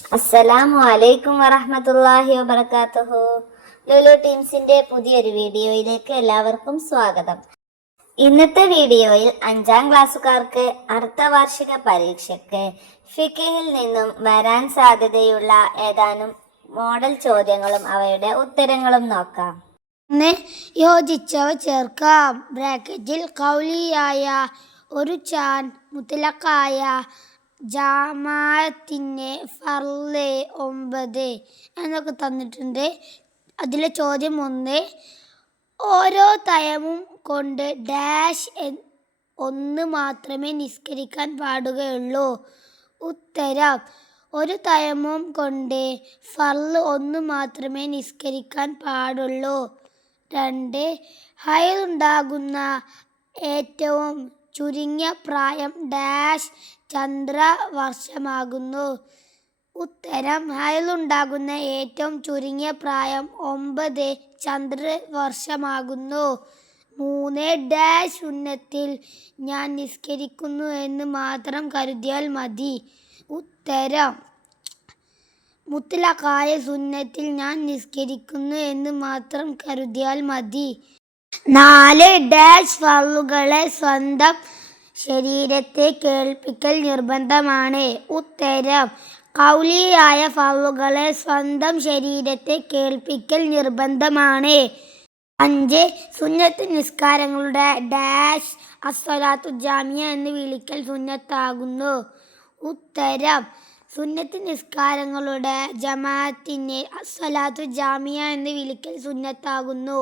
അസ്സലാമു അലൈക്കും വറഹ്മത്തുള്ളാഹി വബറകാതുഹു. ലുലു ടീംസിന്റെ പുതിയൊരു വീഡിയോയിലേക്ക് എല്ലാവർക്കും സ്വാഗതം. ഇന്നത്തെ വീഡിയോയിൽ 5ാം ക്ലാസ്സുകാർക്ക് അർദ്ധവാർഷിക പരീക്ഷയ്ക്ക് ഫിഖിഹിൽ നിന്നും വരാൻ സാധ്യതയുള്ള ഏതാനും മോഡൽ ചോദ്യങ്ങളും അവയുടെ ഉത്തരങ്ങളും നോക്കാം. യോജിച്ചവ ചേർക്കാം. ബ്രാക്കറ്റിൽ കൗലിയായ ഒരു ചാൻ മുത്തലഖായ ജമാഅത്തിന് ഫർള് 9 എന്നൊക്കെ തന്നിട്ടുണ്ട്. അതിലെ ചോദ്യം 1, ഓരോ തയമ്മും കൊണ്ട് ഡാഷ് 1 മാത്രമേ നിസ്കരിക്കാൻ പാടുകയുള്ളൂ. ഉത്തരം, ഒരു തയമ്മും കൊണ്ട് ഫർള് 1 മാത്രമേ നിസ്കരിക്കാൻ പാടുള്ളൂ. 2, ഹൈലുണ്ടാകുന്ന ഏറ്റവും ചുരുങ്ങിയ പ്രായം ഡാഷ് ചന്ദ്രവർഷമാകുന്നു. ഉത്തരം, ഹൈലുണ്ടാകുന്ന ഏറ്റവും ചുരുങ്ങിയ പ്രായം 9 ചന്ദ്രവർഷമാകുന്നു. 3, ഡാഷ് സുന്നത്തിൽ ഞാൻ നിസ്കരിക്കുന്നു എന്ന് മാത്രം കരുതിയാൽ മതി. ഉത്തരം, മുത്തലഖായ സുന്നത്തിൽ ഞാൻ നിസ്കരിക്കുന്നു എന്ന് മാത്രം കരുതിയാൽ മതി. 4, ഡാഷ് ഫർളുകളെ സ്വന്തം ശരീരത്തെ കേൾപ്പിക്കൽ നിർബന്ധമാണ്. ഉത്തരം, കൗലിയായ ഫർളുകളെ സ്വന്തം ശരീരത്തെ കേൾപ്പിക്കൽ നിർബന്ധമാണ്. 5, സുന്നത്ത് നിസ്കാരങ്ങളുടെ ഡാഷ് അസ്സലാത്തു ജാമിയ എന്ന് വിളിക്കൽ സുന്നത്താകുന്നു. ഉത്തരം, സുന്നത്ത് നിസ്കാരങ്ങളുടെ ജമാഅത്തിന് അസ്സലാത്തു ജാമിയ എന്ന് വിളിക്കൽ സുന്നത്താകുന്നു.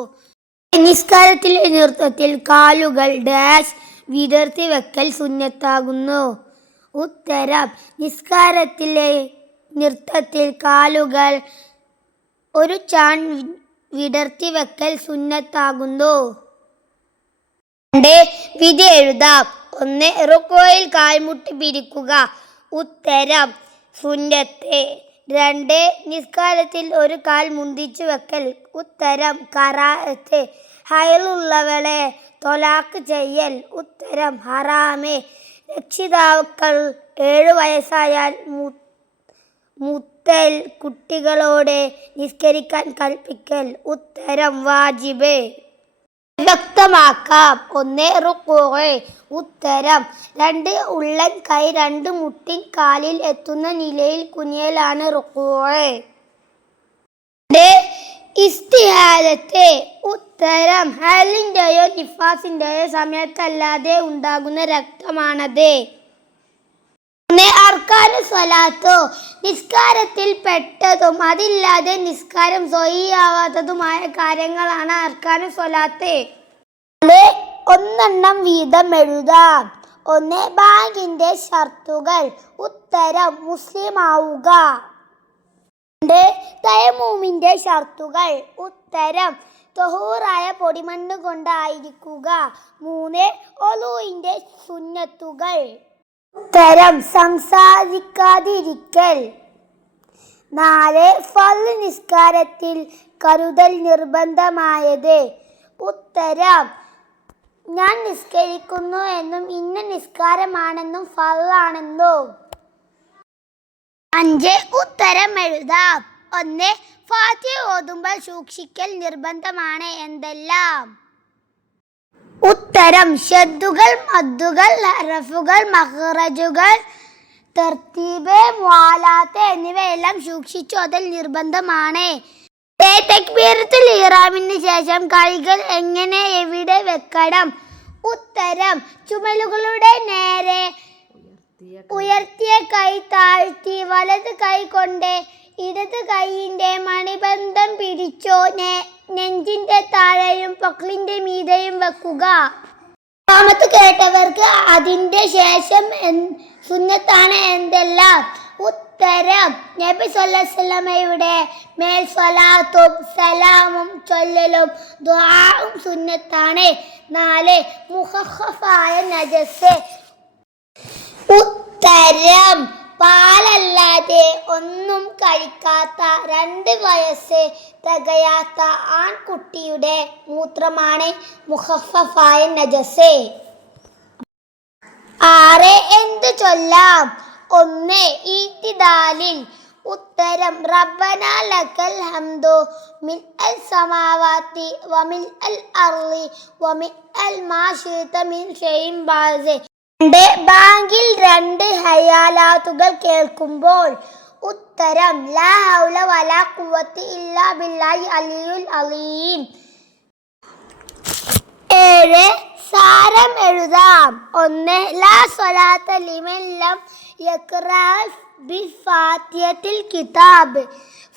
നിസ്കാരത്തിലെ നൃത്തത്തിൽ കാലുകൾ ഡാഷ് വിടർത്തി വെക്കൽ സുന്നത്താകുന്നു. ഉത്തരം, നിസ്കാരത്തിലെ നൃത്തത്തിൽ കാലുകൾ ഒരു ചാൺ വിടർത്തി വെക്കൽ സുന്നത്താകുന്നു. 2, വിധി എഴുതാം. 1, റുക്വയിൽ കാൽമുട്ട് പിരിക്കുക. ഉത്തരം, സുന്നത്ത്. 2, നിസ്കാരത്തിൽ ഒരു കാൽ മുന്തിച്ചു വെക്കൽ. ഉത്തരം, കറാഅത്ത്. ഹൈലുള്ളവളെ തൊലാക്ക് ചെയ്യൽ. ഉത്തരം, ഹറാമ്. രക്ഷിതാക്കൾ 7 വയസ്സായാൽ മുത്തൽ കുട്ടികളോട് നിസ്കരിക്കാൻ കൽപ്പിക്കൽ. ഉത്തരം, വാജിബ്. വ്യക്തമാക്കാം. 1, റുക്വ. ഉത്തരം, 2 ഉള്ളൻ കൈ 2 മുട്ടിൻ കാലിൽ എത്തുന്ന നിലയിൽ കുനിയലാണ് റുക്വ. 2, ഇസ്തിഹാദത്ത്. ഉത്തരം, ഹൈലിന്റെയോ നിഫാസിന്റെയോ സമയത്തല്ലാതെ ഉണ്ടാകുന്ന രക്തമാണത്. 3, അർക്കാനു സ്വലാത്ത്. നിസ്കാരത്തിൽ പെട്ടതും അതില്ലാതെ നിസ്കാരം സ്വഹീഹാവാത്തതുമായ കാര്യങ്ങളാണ് അർക്കാനു സ്വലാത്ത്. 4, ഒന്നെണ്ണം വീതം എഴുതാം. 1, ബാങ്കിന്റെ ഷർത്തുകൾ. ഉത്തരം, മുസ്ലിം ആവുക. 2, തയമ്മൂമിന്റെ ഷർത്തുകൾ. ഉത്തരം, ത്വഹൂറായ പൊടിമണ്ണ് കൊണ്ടായിരിക്കുക. 3, ഒളൂഇന്റെ സുന്നത്തുകൾ. ഉത്തരം, സംസാരിക്കാതിരിക്കൽ. 4, ഫർള് നിസ്കാരത്തിൽ കരുതൽ നിർബന്ധമായത്. ഉത്തരം, ഞാൻ നിസ്കരിക്കുന്നു എന്നും ഇന്ന നിസ്കാരമാണെന്നും ഫർളാണെന്നും. 5, ഉത്തരം എഴുതാം. 1, ഫാത്തിഹ ഓതുമ്പോൾ സൂക്ഷിക്കൽ നിർബന്ധമാണ് എന്തെല്ലാം. ഉത്തരം, ഷദ്ദുകൾ, മദ്ദുകൾ, ഹറഫുകൾ, മഖ്റജുകൾ, തർത്തീബ്, മുആലാത്ത് എന്നിവയെല്ലാം സൂക്ഷിച്ചോതൽ നിർബന്ധമാണ്. തക്ബീറത്തുൽ ഇഹ്റാമിന് ശേഷം കൈകൾ എങ്ങനെ എവിടെ വെക്കണം. ഉത്തരം, ചുമലുകളുടെ നേരെ ഉയർത്തിയ കൈ താഴ്ത്തി വലത് കൈ കൊണ്ട് ഇടത് കൈയിന്റെ മണിബന്ധം പിടിച്ചോ നെഞ്ചിന്റെ താഴെയും പൊക്കിളിന്റെ മീതെയും വെക്കുക. ഇഖാമത്ത് കേട്ടവർക്ക് അതിന്റെ ശേഷം സുന്നത്താണ് എന്തെല്ലാം. ഉത്തരം, നബി സ്വല്ലല്ലാഹു അലൈഹി വസല്ലമയുടെ മേൽ സ്വലാത്തും സലാമും ചൊല്ലലും ദുആഉം സുന്നത്താണ്. 4, മുഖഫഫായ നജസ്. ഉത്തരം, പാലല്ലാതെ ഒന്നും കഴിക്കാത്ത 2 വയസ്സ് തികയാത്ത ആൺകുട്ടിയുടെ മൂത്രമാണ് മുഖഫഫായ നജസ്. 6, എന്ത് ചൊല്ലാം. 1, ഈത്തിദാലിൽ. ഉത്തരം റബ്ബന ലക്കൽ ഹംദു മിൽഅൽ സമാവാതി വമിൽഅൽ അർളി വമിൽഅൽ മാ ശിഅത മിൻ ഷൈഇൻ ബഅദ്. ബാങ്കിൽ 2 ഹയാലാത്തുകൾ കേൾക്കുമ്പോൾ ഉത്തരം ലാ ഹൗല വലാ ഖുവത ഇല്ലാ ബില്ലാഹി അലിയുൽ അലീം. 7 സാരം എഴുതാം. 1 ലാ സ്വലാത്ത ലിമൻ ലം യഖ്റഅ ബിഫാത്തിഹത്തിൽ കിതാബ്.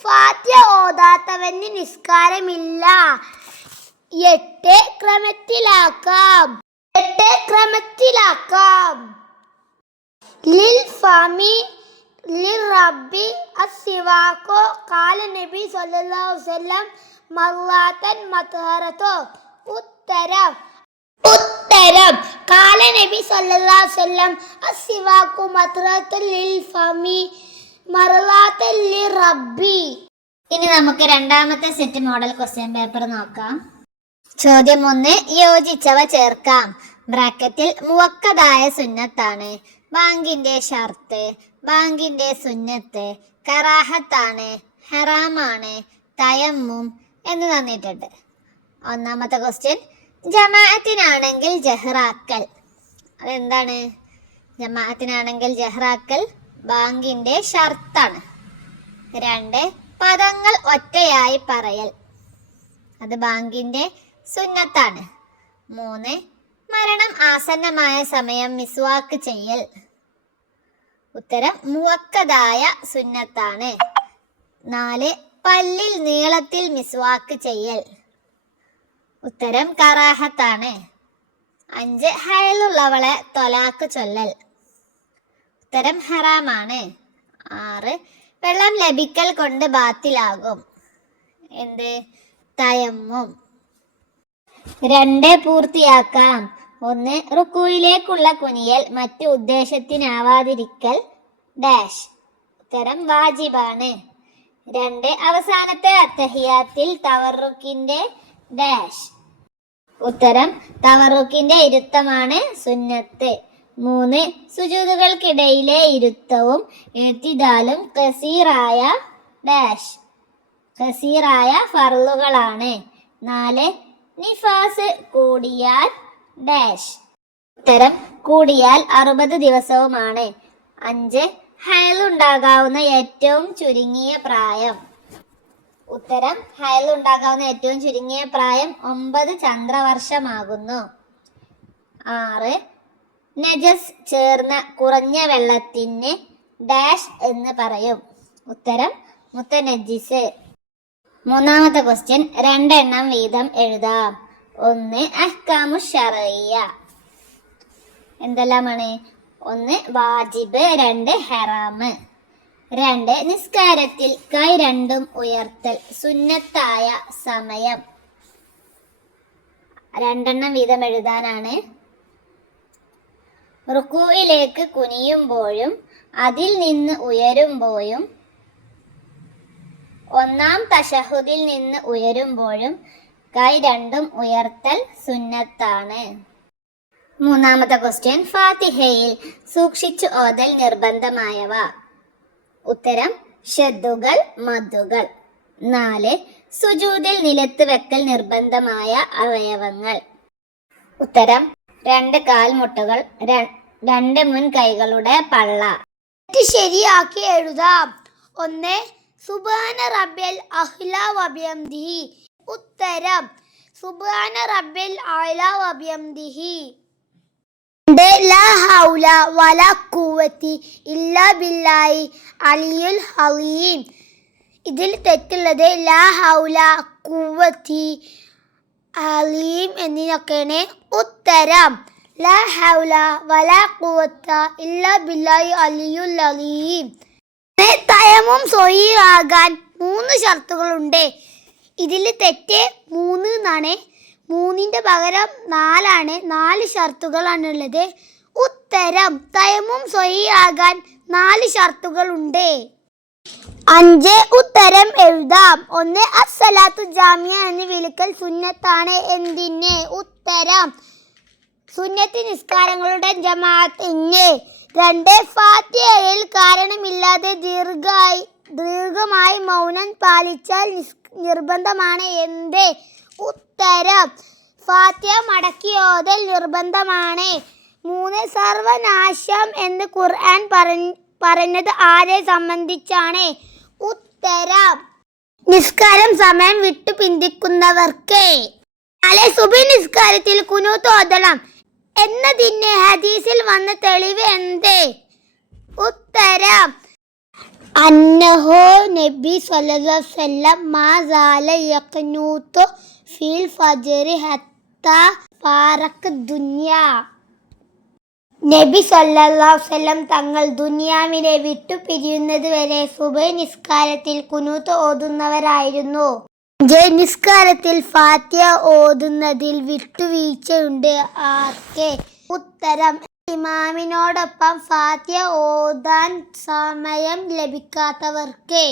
ഫാത്തിഹ ഓതാത്തവന് നിസ്കാരമില്ല. 8 ക്രമത്തിലാക്കാം. ലിൽ ഫമി ലിൽ റബ്ബി അസ്സിവാഖു ഖാല നബി സല്ലല്ലാഹു അലൈഹി വസല്ലം മർളാതൻ മത്ഹറതു. ഉത്തരം ഖാല നബി സല്ലല്ലാഹു അലൈഹി വസല്ലം അസ്സിവാഖു മത്ഹറത്തുൻ ലിൽ ഫമി മർളാതൻ ലിൽ റബ്ബി. ഇനി നമുക്ക് രണ്ടാമത്തെ സെറ്റ് മോഡൽ ക്വസ്റ്റ്യൻ പേപ്പർ നോക്കാം. ചോദ്യം 1, യോജിച്ചവ ചേർക്കാം. ബ്രാക്കറ്റിൽ മുവക്കദായ സുന്നത്താണ്, ബാങ്കിന്റെ ഷർത്ത്, ബാങ്കിന്റെ സുന്നത്ത്, കറാഹത്താണ്, ഹറാമാണ്, തയമ്മും എന്ന് തന്നിട്ടുണ്ട്. ഒന്നാമത്തെ ക്വസ്റ്റ്യൻ, ജമാഅത്തിനാണെങ്കിൽ ജഹ്റാക്കൽ. അതെന്താണ്? ജമാഅത്തിനാണെങ്കിൽ ജഹ്റാക്കൽ ബാങ്കിന്റെ ഷർത്താണ്. 2, പദങ്ങൾ ഒറ്റയായി പറയൽ. അത് ബാങ്കിന്റെ സുന്നത്താണ്. 3, മരണം ആസന്നമായ സമയം മിസ്വാക്ക് ചെയ്യൽ. ഉത്തരം മുവക്കദായ സുന്നത്താണ്. 4, പല്ലിൽ നീളത്തിൽ മിസ്വാക്ക് ചെയ്യൽ. ഉത്തരം കറാഹത്താണ്. 5, ഹയലുള്ളവളെ തൊലാക്ക് ചൊല്ലൽ. ഉത്തരം ഹറാമാണ്. 6, വെള്ളം ലഭിക്കൽ കൊണ്ട് ബാത്തിലാകും. എന്ത്? തയമ്മും. 2 പൂർത്തിയാക്കാം. 1, റുക്കൂയിലേക്കുള്ള കുനിയൽ മറ്റു ഉദ്ദേശത്തിനാവാതിരിക്കൽ ഡാഷ്. ഉത്തരം വാജിബാണ്. 2, അവസാനത്തെ അത്തഹിയാത്തിൽ തവറുക്കിന്റെ ഡാഷ്. ഉത്തരം തവറുക്കിന്റെ ഇരുത്തമാണ് സുന്നത്ത്. 3, സുജൂദുകൾക്കിടയിലെ ഇരുത്തവും എഴുത്തിദാലും കസീറായ ഡാഷ് കസീറായ ഫർളുകളാണ്. 4, നിഫാസ് കൂടിയാൽ ഡാഷ്. ഉത്തരം കൂടിയാൽ 60 ദിവസവുമാണ്. 5, ഹയലുണ്ടാകാവുന്ന ഏറ്റവും ചുരുങ്ങിയ പ്രായം. ഉത്തരം ഹയലുണ്ടാകാവുന്ന ഏറ്റവും ചുരുങ്ങിയ പ്രായം 9 ചന്ദ്രവർഷമാകുന്നു. 6, നജസ് ചേർന്ന കുറഞ്ഞ വെള്ളത്തിന് ഡാഷ് എന്ന് പറയും. ഉത്തരം മുത്തനജിസ്. മൂന്നാമത്തെ ക്വസ്റ്റ്യൻ, 2 എണ്ണം വീതം എഴുതാം. 1, അഹ്കാമു ശർഇയ്യ. എന്തെല്ലാമാണ്? 1, വാജിബ്, 2, ഹറാമ്. 2, നിസ്കാരത്തിൽ കൈ രണ്ടും ഉയർത്തൽ സുന്നത്തായ സമയം. 2 എണ്ണം വീതം എഴുതാനാണ്. റുക്കൂയിലേക്ക് കുനിയുമ്പോഴും അതിൽ നിന്ന് ഉയരുമ്പോഴും 1-ാം തശഹുദിൽ നിന്ന് ഉയരുമ്പോഴും കൈ രണ്ടും ഉയർത്തൽ സുന്നത്താണ്. മൂന്നാമത്തെ ക്വസ്റ്റ്യൻ, ഫാത്തിഹയിൽ സൂക്ഷിച്ചു ഓതൽ നിർബന്ധമായവ. ഉത്തരം ഷദ്ദുകൾ, മദ്ദുകൾ. 4, സുജൂദിൽ നിലത്ത് വെക്കൽ നിർബന്ധമായ അവയവങ്ങൾ. ഉത്തരം 2 കാൽമുട്ടുകൾ, 2 മുൻ കൈകളുടെ പള്ള. ശരിയാക്കി എഴുതാം. 1, സുബ്ഹാന റബ്ബിൽ അഹ്ല വബിഹംദിഹി. ഉത്തരം സുബ്ഹാന റബ്ബിൽ അഅല വബിഹംദിഹി. 2, ലാ ഹൗല വലാ ഖുവതി ഇല്ലാ ബില്ലാഹി അലിയുൽ അലീം. ഇതിൽ തെറ്റുള്ളത് ലാ ഹൗല, ഖുവതി, അലീം എന്നിവയൊക്കെയാണ്. ഉത്തരം ലാ ഹൗല വലാ ഖുവത ഇല്ലാ ബില്ലാഹി അലിയുൽ അലീം. തയമ്മും സ്വഹീഹാകാൻ 3 ഷർത്തുകളുണ്ട്. ഇതിൽ തെറ്റ് 3 എന്നാണ്. 3ന്റെ പകരം 4 ആണ്. 4 ഷർത്തുകളാണുള്ളത്. ഉത്തരം തയമ്മും സ്വഹീഹാകാൻ 4 ഷർത്തുകളുണ്ട്. 5, ഉത്തരം എഴുതാം. 1, അസ്സലാത്തു ജാമിയ എന്ന് വിളിക്കൽ സുന്നത്താണ്. എന്തിന്? ഉത്തരം സുന്നത്ത് നിസ്കാരങ്ങളുടെ ജമാഅത്തിന്. 2, ഫാത്തിഹയിൽ കാരണമില്ലാതെ ദീർഘമായി മൗനം പാലിച്ചാൽ നിർബന്ധമാണ്. എന്ത്? ഉത്തരം ഫാത്തിഹ മടക്കി ഓതൽ നിർബന്ധമാണ്. 3 സർവനാശം എന്ന് ഖുർആൻ പറഞ്ഞത് ആരെ സംബന്ധിച്ചാണ്? ഉത്തരം നിസ്കാരം സമയം വിട്ടു പിന്തിക്കുന്നവർക്ക്. 4 സുബഹി നിസ്കാരത്തിൽ ഖുനൂത്ത് ഓതണം എന്നതിന് ഹദീസിൽ വന്ന തെളിവ് എന്ത്? ഉത്തരം അന്നഹു നബി സല്ലല്ലാഹു അലൈഹി വസല്ലം മാ സാല യഖ്നൂതു ഫിൽ ഫജ്രി ഹത്താ ഫാറഖ ദുനിയ. നബി സല്ലല്ലാഹു അലൈഹി വസല്ലം തങ്ങൾ ദുനിയാവിനെ വിട്ടു പിരിയുന്നത് വരെ സുബഹി നിസ്കാരത്തിൽ ഖുനൂത്ത് ഓതുന്നവരായിരുന്നു. നിസ്കാരത്തിൽ ഫാത്തിഹ ഓതുന്നതിൽ വിട്ടുവീഴ്ചയുണ്ട് ആർക്ക്? ഉത്തരം ഇമാമിനോടൊപ്പം ഫാത്തിഹ ഓതാൻ സമയം ലഭിക്കാത്തവർക്ക്.